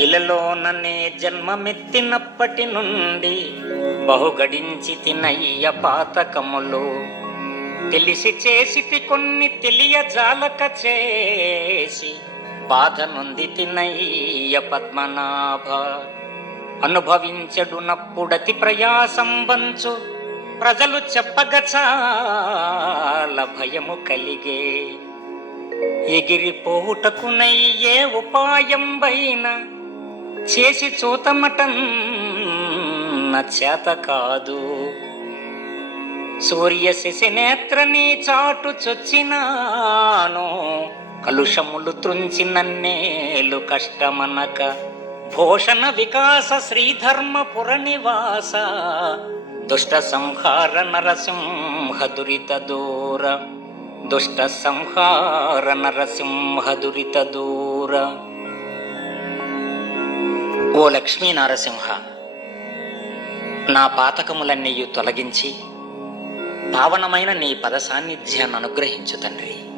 ఇలలోననే జన్మమెత్తినప్పటి నుండి బహుగడించి తినయ్య పాతకములు. తెలిసి చేసితి కొన్ని తెలియజాలక చేసి బాధ నొంది తినయ్య పద్మనాభ. అనుభవించడునప్పుడతి ప్రయాసం వంచు ప్రజలు చెప్పగ చాలా భయము కలిగే. ఎగిరిపోవుటకునయ్యే ఉపాయం వైన చేసి చూతమటన్న చేత కాదు. సూర్య శశినేత్రని చాటు చొచ్చినాను కలుషములు త్రుంచి నన్నేలు కష్టమనక. భూషణ వికాస శ్రీధర్మపుర నివాస దుష్ట సంహార నరసింహ దురిత దూర. దుష్ట సంహార నరసింహ దురిత దూర. ఓ లక్ష్మీ నరసింహ, నా పాతకములన్నీయు తొలగించి పావనమైన నీ పద సాన్నిధ్యాన్ని అనుగ్రహించు తండ్రి.